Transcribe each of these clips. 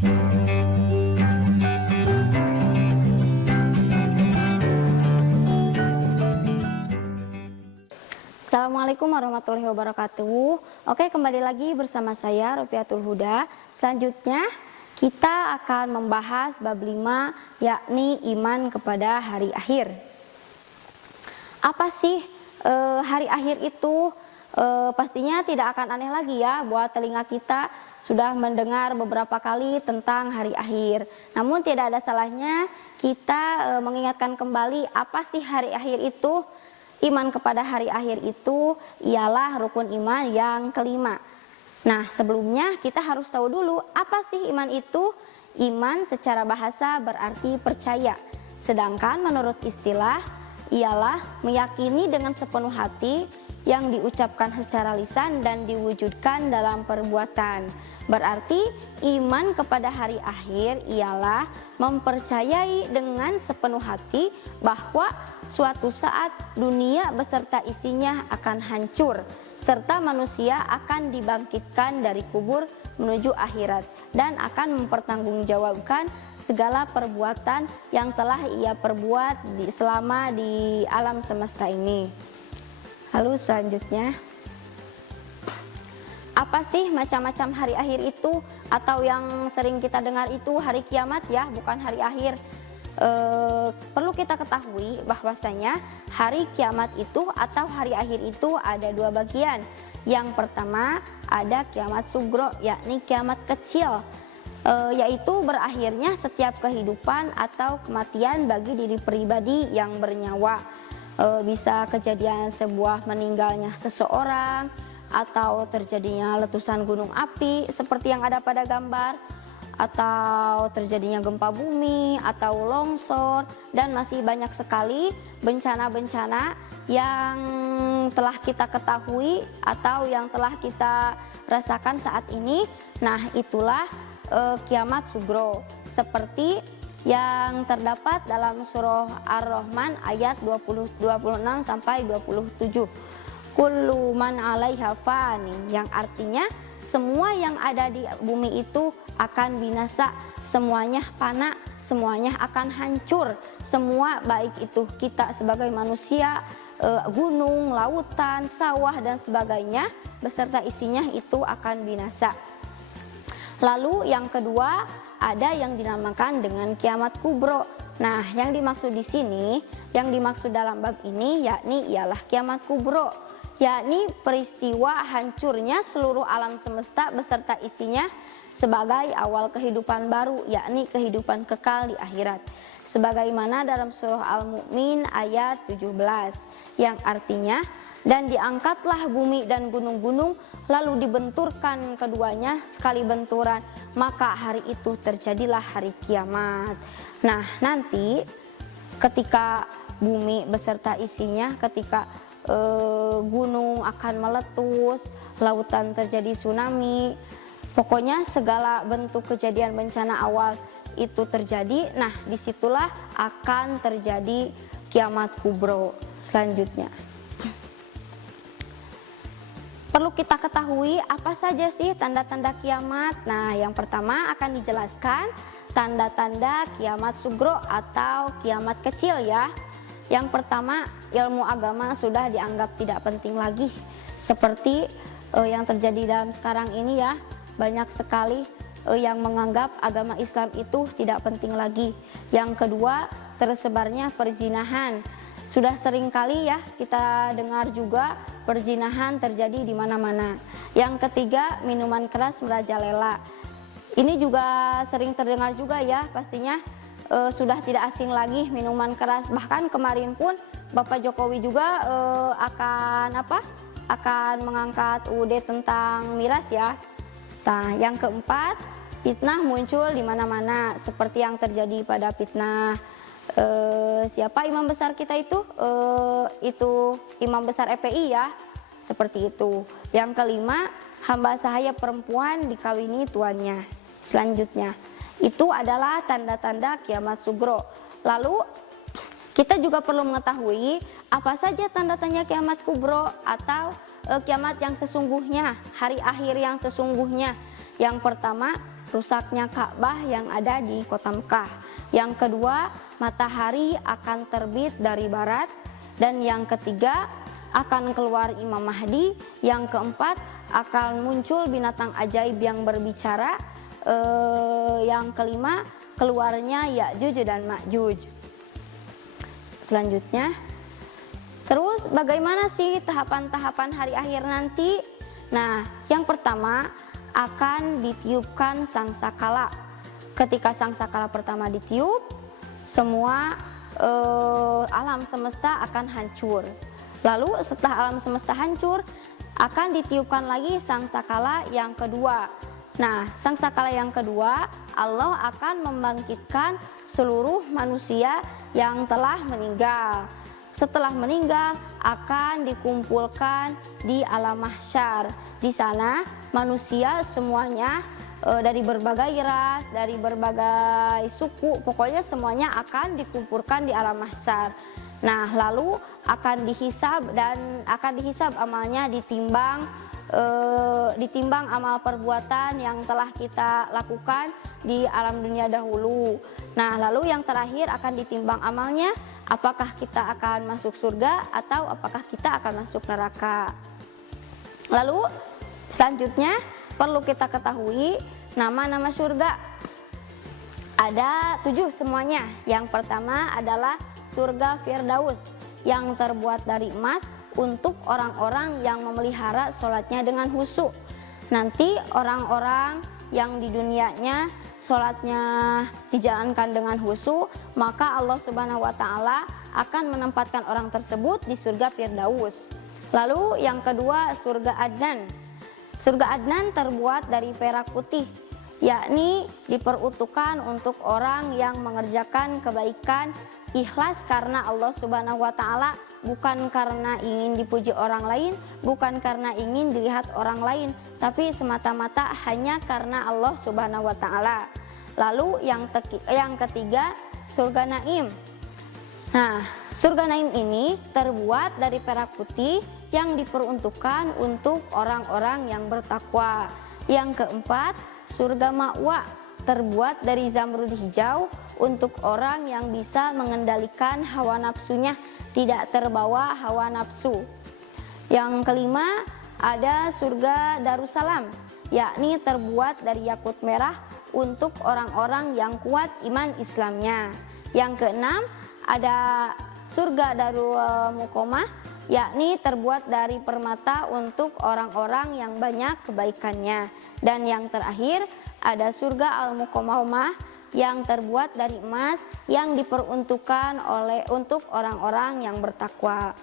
Assalamualaikum warahmatullahi wabarakatuh. Oke, kembali lagi bersama saya Rofiatul Huda. Selanjutnya kita akan membahas bab 5, yakni iman kepada hari akhir. Apa sih hari akhir itu? Pastinya tidak akan aneh lagi ya buat telinga kita, sudah mendengar beberapa kali tentang hari akhir. Namun tidak ada salahnya kita mengingatkan kembali apa sih hari akhir itu. Iman kepada hari akhir itu ialah rukun iman yang kelima. Nah, sebelumnya kita harus tahu dulu apa sih iman itu. Iman secara bahasa berarti percaya, sedangkan menurut istilah ialah meyakini dengan sepenuh hati yang diucapkan secara lisan dan diwujudkan dalam perbuatan. Berarti iman kepada hari akhir ialah mempercayai dengan sepenuh hati bahwa suatu saat dunia beserta isinya akan hancur, serta manusia akan dibangkitkan dari kubur menuju akhirat dan akan mempertanggungjawabkan segala perbuatan yang telah ia perbuat selama di alam semesta ini. Lalu selanjutnya, apa sih macam-macam hari akhir itu? Atau yang sering kita dengar itu hari kiamat ya, bukan hari akhir. Perlu kita ketahui bahwasanya hari kiamat itu atau hari akhir itu ada dua bagian. Yang pertama ada kiamat sugro, yakni kiamat kecil, yaitu berakhirnya setiap kehidupan atau kematian bagi diri pribadi yang bernyawa. Bisa kejadian sebuah meninggalnya seseorang, atau terjadinya letusan gunung api seperti yang ada pada gambar, atau terjadinya gempa bumi atau longsor, dan masih banyak sekali bencana-bencana yang telah kita ketahui atau yang telah kita rasakan saat ini. Nah, itulah kiamat sugro, seperti yang terdapat dalam surah Ar-Rahman ayat 26 sampai 27. Kullu man 'alaiha fani, yang artinya semua yang ada di bumi itu akan binasa, semuanya fana, semuanya akan hancur. Semua baik itu kita sebagai manusia, gunung, lautan, sawah dan sebagainya beserta isinya itu akan binasa. Lalu yang kedua ada yang dinamakan dengan kiamat kubro. Nah, yang dimaksud di sini, yang dimaksud dalam bab ini yakni ialah kiamat kubro, yakni peristiwa hancurnya seluruh alam semesta beserta isinya sebagai awal kehidupan baru, yakni kehidupan kekal di akhirat. Sebagaimana dalam surah Al-Mu'min ayat 17, yang artinya, dan diangkatlah bumi dan gunung-gunung, lalu dibenturkan keduanya sekali benturan, maka hari itu terjadilah hari kiamat. Nah, nanti ketika bumi beserta isinya, ketika gunung akan meletus, lautan terjadi tsunami, pokoknya segala bentuk kejadian bencana awal itu terjadi. Nah, disitulah akan terjadi kiamat kubro selanjutnya. Perlu kita ketahui apa saja sih tanda-tanda kiamat. Nah, yang pertama akan dijelaskan tanda-tanda kiamat sugro atau kiamat kecil ya. Yang pertama, ilmu agama sudah dianggap tidak penting lagi, seperti yang terjadi dalam sekarang ini ya. Banyak sekali yang menganggap agama Islam itu tidak penting lagi. Yang kedua, tersebarnya perzinahan. Sudah sering kali ya kita dengar juga perzinahan terjadi di mana-mana. Yang ketiga, minuman keras merajalela. Ini juga sering terdengar juga ya, pastinya sudah tidak asing lagi minuman keras. Bahkan kemarin pun Bapak Jokowi juga akan mengangkat UUD tentang miras ya. Nah, yang keempat, fitnah muncul di mana-mana, seperti yang terjadi pada fitnah siapa imam besar kita itu imam besar FPI ya, seperti itu. Yang kelima, hamba sahaya perempuan dikawini tuannya. Selanjutnya, itu adalah tanda-tanda kiamat sugro. Lalu kita juga perlu mengetahui apa saja tanda-tanda kiamat kubro atau kiamat yang sesungguhnya, hari akhir yang sesungguhnya. Yang pertama, rusaknya Ka'bah yang ada di kota Mekah. Yang kedua, matahari akan terbit dari barat. Dan yang ketiga, akan keluar Imam Mahdi. Yang keempat, akan muncul binatang ajaib yang berbicara. Yang kelima, keluarnya Ya'juj dan Ma'juj. Selanjutnya, terus bagaimana sih tahapan-tahapan hari akhir nanti? Nah, yang pertama akan ditiupkan sangkakala. Ketika sangkakala pertama ditiup, semua alam semesta akan hancur. Lalu setelah alam semesta hancur, akan ditiupkan lagi sangkakala yang kedua. Nah, sangkakala yang kedua, Allah akan membangkitkan seluruh manusia yang telah meninggal. Setelah meninggal akan dikumpulkan di alam mahsyar. Di sana manusia semuanya dari berbagai ras, dari berbagai suku, pokoknya semuanya akan dikumpulkan di alam mahsyar. Nah, lalu akan dihisab amalnya, ditimbang amal perbuatan yang telah kita lakukan di alam dunia dahulu. Nah, lalu yang terakhir akan ditimbang amalnya, apakah kita akan masuk surga atau apakah kita akan masuk neraka. Lalu selanjutnya perlu kita ketahui nama-nama surga. Ada 7 semuanya. Yang pertama adalah surga Firdaus yang terbuat dari emas untuk orang-orang yang memelihara sholatnya dengan khusyuk. Nanti orang-orang yang di dunianya sholatnya dijalankan dengan khusyuk, maka Allah Subhanahu wa Ta'ala akan menempatkan orang tersebut di surga Firdaus. Lalu yang kedua, surga Adnan. Surga Adnan terbuat dari perak putih, yakni diperuntukkan untuk orang yang mengerjakan kebaikan ikhlas karena Allah Subhanahu wa Ta'ala, bukan karena ingin dipuji orang lain, bukan karena ingin dilihat orang lain, tapi semata-mata hanya karena Allah Subhanahu wa Ta'ala. Lalu yang ketiga, surga Naim. Nah, surga Naim ini terbuat dari perak putih yang diperuntukkan untuk orang-orang yang bertakwa. Yang keempat, surga Ma'wa terbuat dari zamrud hijau untuk orang yang bisa mengendalikan hawa nafsunya, tidak terbawa hawa nafsu. Yang kelima, ada surga Darussalam, yakni terbuat dari yakut merah untuk orang-orang yang kuat iman Islamnya. Yang keenam, ada surga Darul Muqamah, yakni terbuat dari permata untuk orang-orang yang banyak kebaikannya. Dan yang terakhir, ada surga Al-Muqamah yang terbuat dari emas yang diperuntukkan untuk orang-orang yang bertakwa.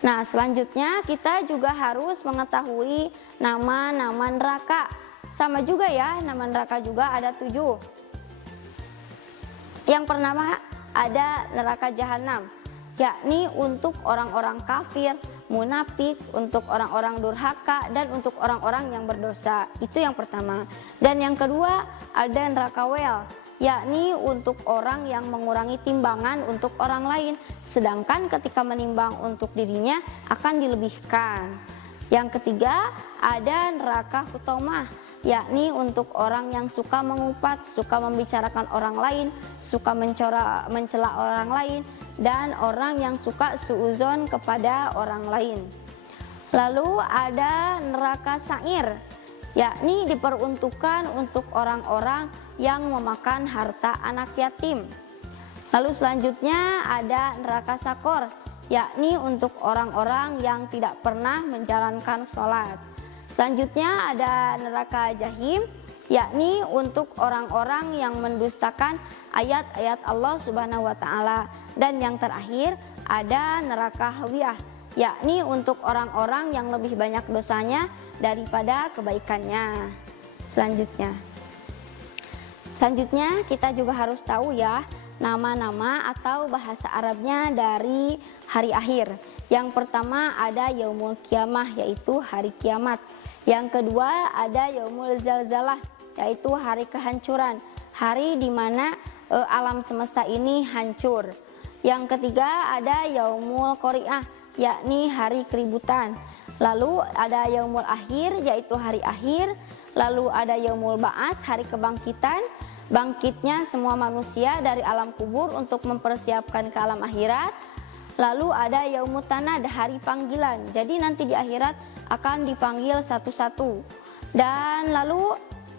Nah, selanjutnya kita juga harus mengetahui nama-nama neraka. Sama juga ya, nama neraka juga ada 7. Yang pertama ada neraka jahanam, yakni untuk orang-orang kafir, munafik, untuk orang-orang durhaka, dan untuk orang-orang yang berdosa. Itu yang pertama. Dan yang kedua ada neraka wel, yakni untuk orang yang mengurangi timbangan untuk orang lain, sedangkan ketika menimbang untuk dirinya akan dilebihkan. Yang ketiga ada neraka hutomah, yakni untuk orang yang suka mengupat, suka membicarakan orang lain, suka mencela orang lain, dan orang yang suka suuzon kepada orang lain. Lalu ada neraka sa'ir, yakni diperuntukkan untuk orang-orang yang memakan harta anak yatim. Lalu selanjutnya ada neraka sakor, yakni untuk orang-orang yang tidak pernah menjalankan sholat. Selanjutnya ada neraka jahim, yakni untuk orang-orang yang mendustakan ayat-ayat Allah Subhanahu wa Ta'ala. Dan yang terakhir ada neraka hawiyah, yakni untuk orang-orang yang lebih banyak dosanya daripada kebaikannya. Selanjutnya kita juga harus tahu ya nama-nama atau bahasa Arabnya dari hari akhir. Yang pertama ada Yaumul Qiyamah, yaitu hari kiamat. Yang kedua ada Yaumul Zalzalah, yaitu hari kehancuran, hari di mana alam semesta ini hancur. Yang ketiga ada Yaumul Qari'ah, yakni hari keributan. Lalu ada Yaumul Akhir, yaitu hari akhir. Lalu ada Yaumul Ba'ats, hari kebangkitan, bangkitnya semua manusia dari alam kubur untuk mempersiapkan ke alam akhirat. Lalu ada Yaumut Tanad, hari panggilan. Jadi nanti di akhirat akan dipanggil satu-satu. Dan lalu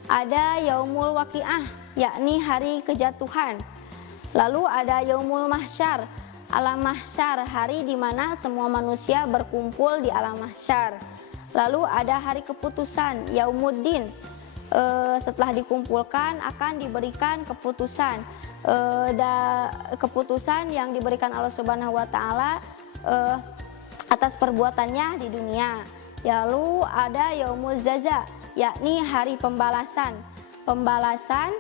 ada Yaumul Waqiah, yakni hari kejatuhan. Lalu ada Yaumul Mahsyar, alam mahsyar, hari di mana semua manusia berkumpul di alam mahsyar. Lalu ada hari keputusan, Yaumuddin. Setelah dikumpulkan akan diberikan keputusan. Keputusan yang diberikan Allah Subhanahu wa taala atas perbuatannya di dunia. Lalu ada Yaumul Jaza, yakni hari pembalasan. Pembalasan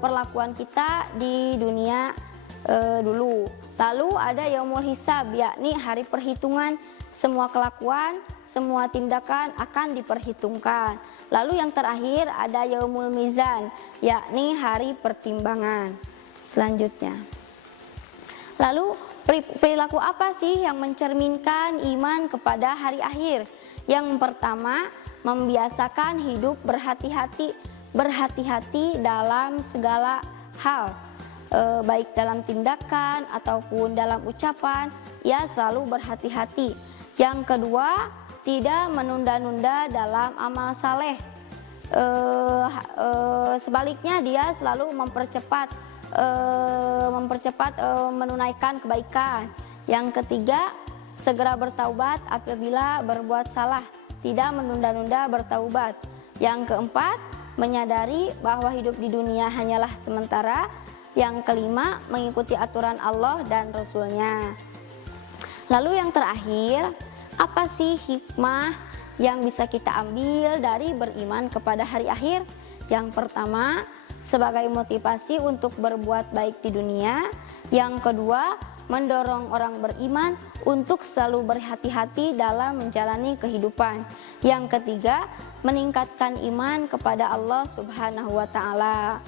perlakuan kita di dunia dulu. Lalu ada Yaumul Hisab, yakni hari perhitungan, semua kelakuan, semua tindakan akan diperhitungkan. Lalu yang terakhir ada Yaumul Mizan, yakni hari pertimbangan. Selanjutnya, lalu perilaku apa sih yang mencerminkan iman kepada hari akhir? Yang pertama, membiasakan hidup berhati-hati dalam segala hal, baik dalam tindakan ataupun dalam ucapan, ya selalu berhati-hati. Yang kedua, tidak menunda-nunda dalam amal saleh. Sebaliknya dia selalu mempercepat menunaikan kebaikan. Yang ketiga, segera bertaubat apabila berbuat salah, tidak menunda-nunda bertaubat. Yang keempat, menyadari bahwa hidup di dunia hanyalah sementara. Yang kelima, mengikuti aturan Allah dan Rasul-Nya. Lalu yang terakhir, apa sih hikmah yang bisa kita ambil dari beriman kepada hari akhir? Yang pertama, sebagai motivasi untuk berbuat baik di dunia. Yang kedua, mendorong orang beriman untuk selalu berhati-hati dalam menjalani kehidupan. Yang ketiga, meningkatkan iman kepada Allah Subhanahu wa taala.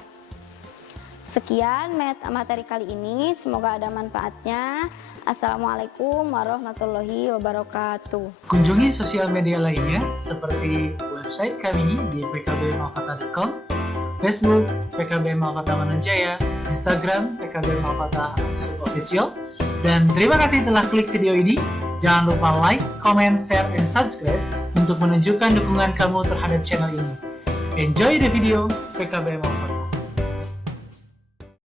Sekian materi kali ini, semoga ada manfaatnya. Assalamualaikum warahmatullahi wabarakatuh. Kunjungi sosial media lainnya seperti website kami di pkbmalfata.com, Facebook PKB Malfata Manunjaya, Instagram PKB Malfata Official. Dan terima kasih telah klik video ini. Jangan lupa like, comment, share, dan subscribe untuk menunjukkan dukungan kamu terhadap channel ini. Enjoy the video PKB Malfata.